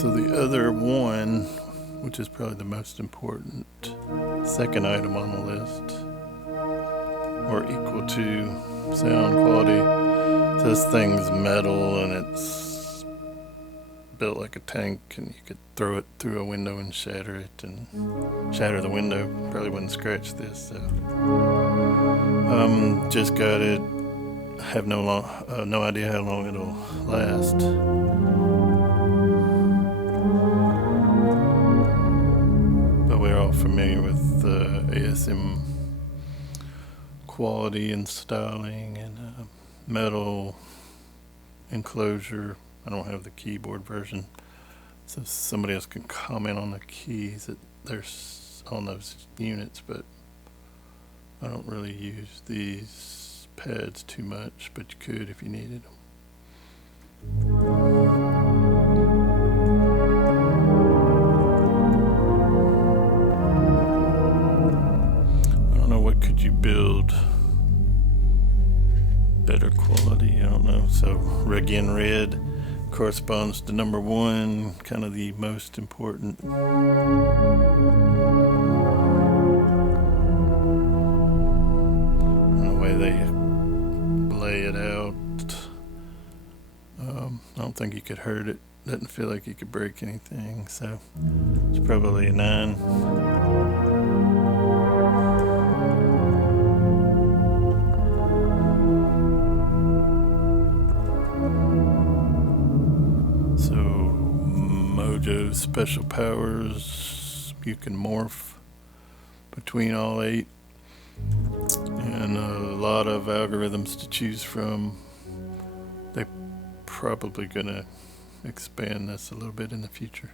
So the other one, which is probably the most important, second item on the list, or equal to sound quality. So this thing's metal and it's built like a tank, and you could throw it through a window and shatter it, and shatter the window. Probably wouldn't scratch this. So just got it. Have no idea how long it'll last. But we're all familiar with ASM quality and styling and metal enclosure. I don't have the keyboard version, so somebody else can comment on the keys that there's on those units, but I don't really use these pads too much, but you could if you needed them. I don't know, what could you build better quality? I don't know. So again, red corresponds to number one, kind of the most important. And the way they lay it out, I don't think you could hurt it. Doesn't feel like you could break anything, so it's probably a 9. Special powers, you can morph between all 8, and a lot of algorithms to choose from. They're probably gonna expand this a little bit in the future,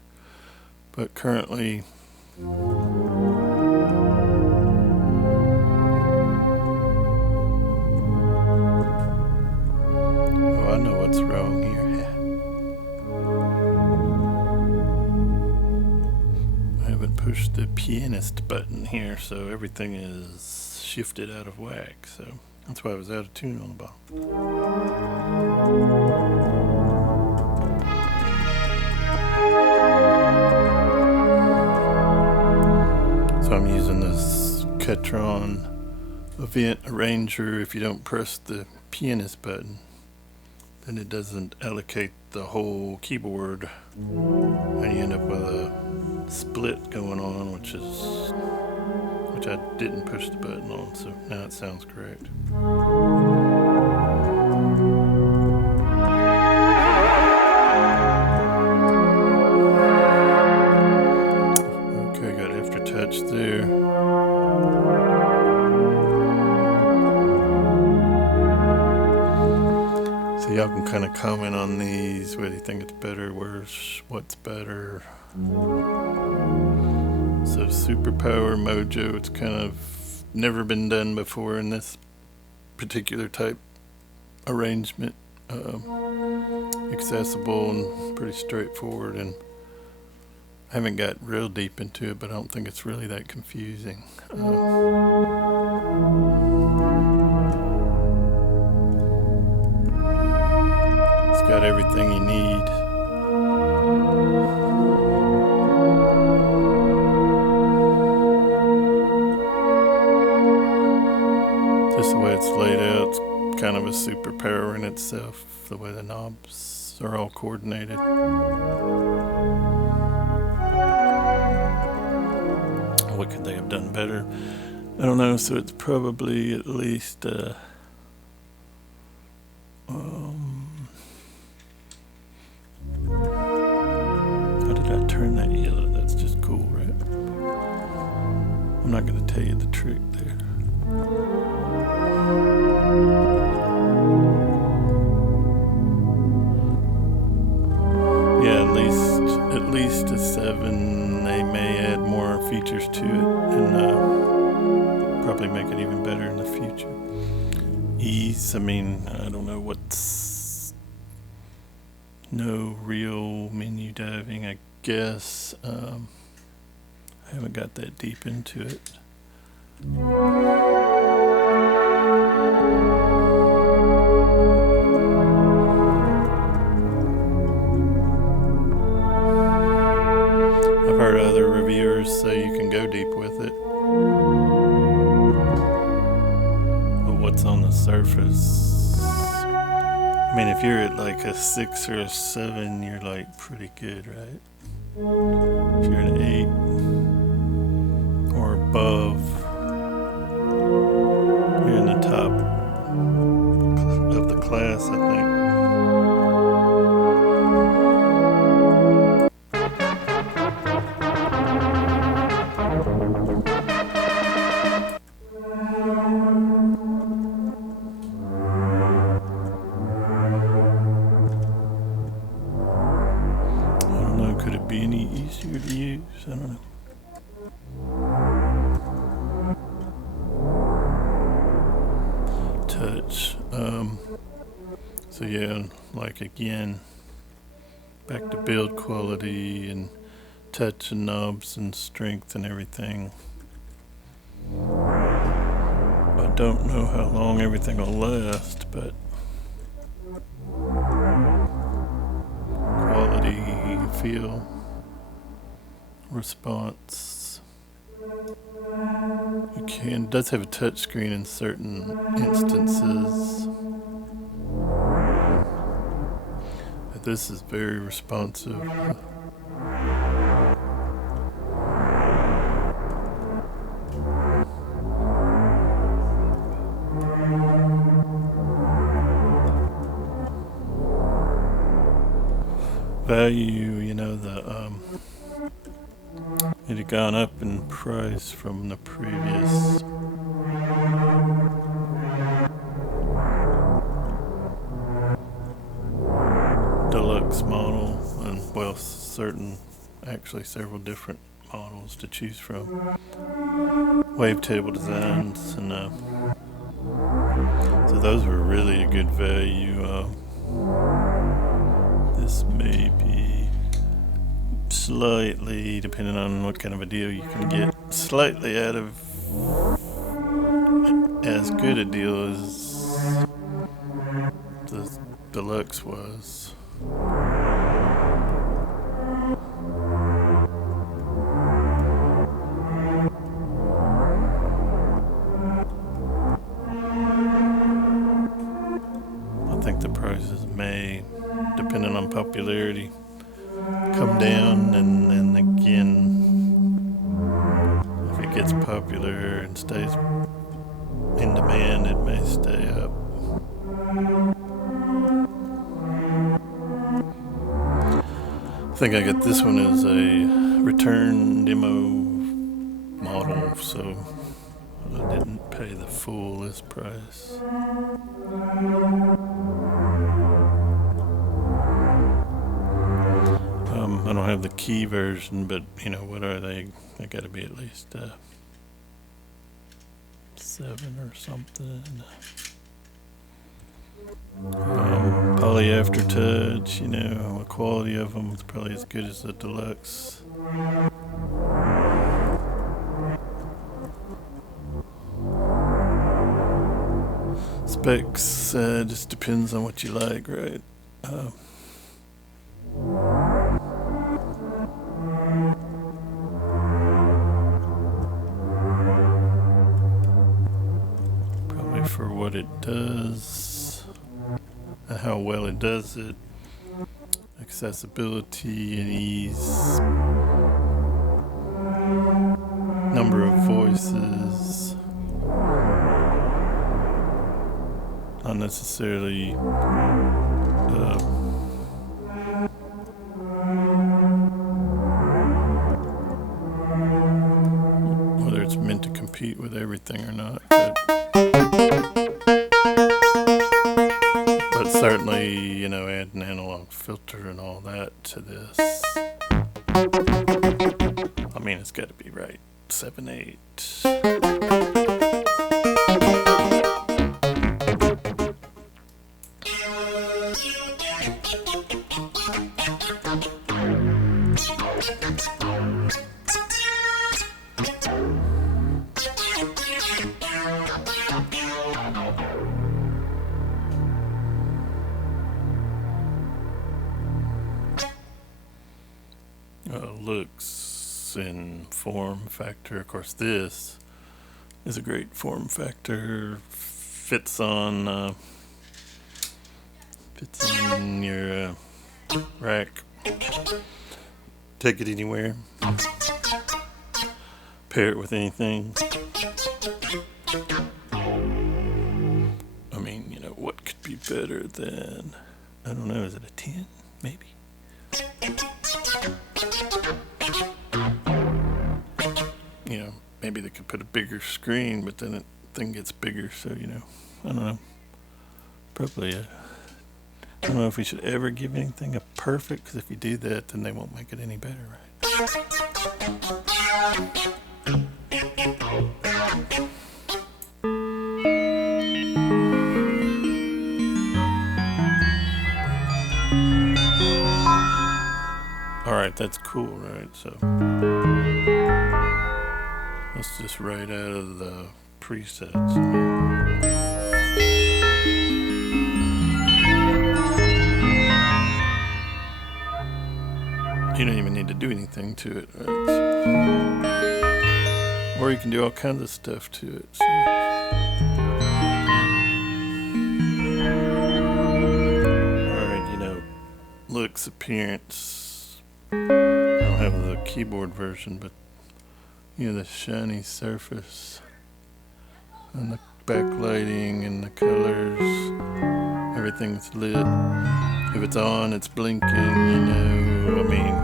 but currently I know what's wrong here. Push the pianist button here, so everything is shifted out of whack, so that's why I was out of tune on the bottom. So I'm using this Ketron event arranger. If you don't press the pianist button, then it doesn't allocate the whole keyboard, and you end up with a split going on, which I didn't push the button on, so now it sounds correct. Okay, got aftertouch there. So y'all can kind of comment on these, whether you think it's better, worse, what's better. So superpower mojo, it's kind of never been done before in this particular type arrangement. Accessible and pretty straightforward, and I haven't got real deep into it, but I don't think it's really that confusing. It's got everything you need. Just the way it's laid out, it's kind of a superpower in itself, the way the knobs are all coordinated. What could they have done better? I don't know, so it's probably at least how did I turn that yellow? That's just cool, right? I'm not going to tell you the trick there. Yeah, at least a 7. They may add more features to it and probably make it even better in the future. Ease, I mean, I don't know what's no real menu diving, I guess. I haven't got that deep into it. pros say you can go deep with it. But what's on the surface? I mean, if you're at like a 6 or a 7, you're like pretty good, right? If you're an 8 or above, you're in the top of the class, I think. I don't know, could it be any easier to use? I don't know. Touch. So yeah, like again, back to build quality and touch and knobs and strength and everything. I don't know how long everything will last, but quality, feel, response. It does have a touch screen in certain instances. But this is very responsive. Value, it had gone up in price from the previous deluxe model, and actually several different models to choose from. Wavetable designs, and so those were really a good value. This may be slightly, depending on what kind of a deal you can get, slightly out of as good a deal as the deluxe was. I think the prices may, depending on popularity, come down, and then again, if it gets popular and stays in demand, it may stay up. I think I got this one as a return demo model, so I didn't pay the full list price. I don't have the key version, but what are they? They got to be at least 7 or something. Poly aftertouch, the quality of them is probably as good as the deluxe. Specs just depends on what you like, right? Probably for what it does and how well it does it, accessibility and ease, number of voices, not necessarily whether it's meant to compete with everything or not, but certainly, add an analog filter and all that to this. I mean, it's got to be right. 7, 8. Looks works in form factor. Of course, this is a great form factor. Fits on your rack. Take it anywhere. Pair it with anything. I mean, you know, what could be better than, I don't know, is it a 10? Maybe. You know, maybe they could put a bigger screen, but then the thing gets bigger, so, you know, I don't know. Probably I don't know if we should ever give anything a perfect, because if you do that, then they won't make it any better, right? Alright, that's cool, right? So let's just write out of the presets. You don't even need to do anything to it, right? Or you can do all kinds of stuff to it. So. Alright, you know, looks, appearance. I don't have the keyboard version, but you know, the shiny surface and the backlighting and the colors, everything's lit. If it's on, it's blinking, you know, I mean,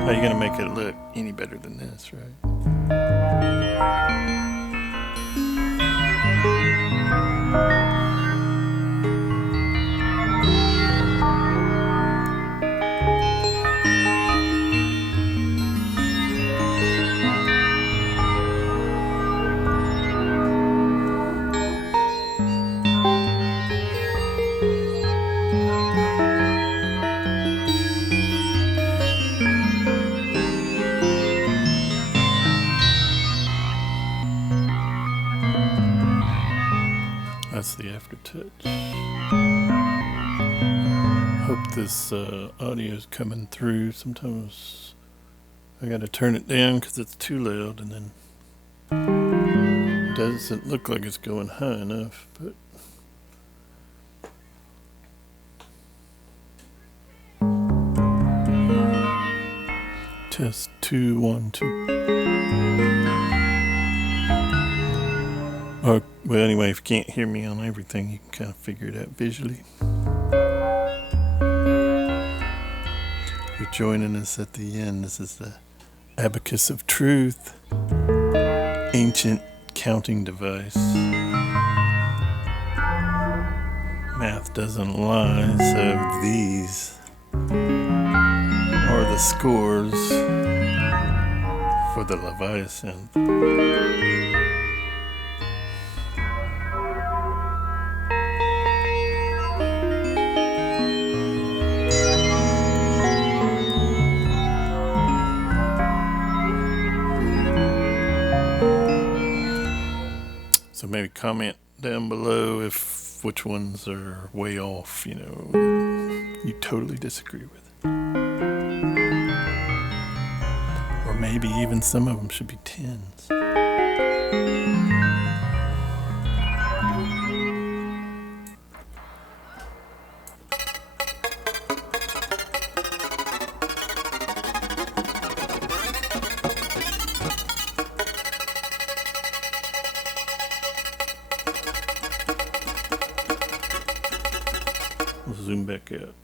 how are you gonna make it look any better than this, right? That's the aftertouch. Hope this audio is coming through. Sometimes I gotta turn it down because it's too loud, and then it doesn't look like it's going high enough, but test 2 1 2. Well, anyway, if you can't hear me on everything, you can kind of figure it out visually. If you're joining us at the end, this is the Abacus of Truth, ancient counting device. Math doesn't lie, so these are the scores for the LeviaSYNTH. So maybe comment down below if which ones are way off, you know, you totally disagree with. Or maybe even some of them should be 10s. We'll zoom back out.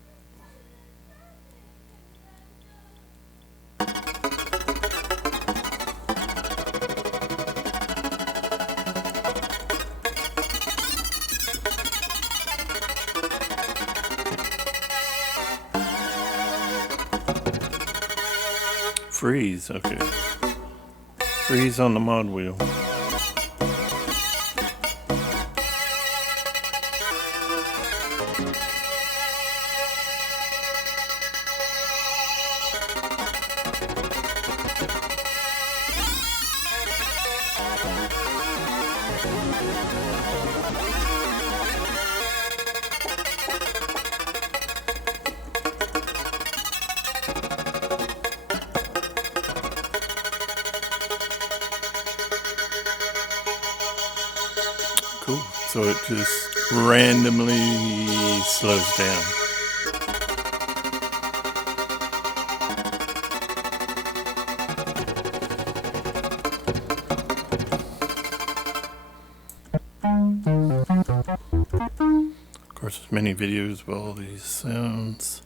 Freeze, okay. Freeze on the mod wheel. cool. So it just randomly slows down. Of course, there's many videos with all these sounds.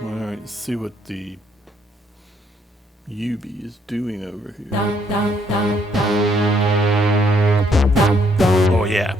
Alright, see what the UB is doing over here. Oh yeah.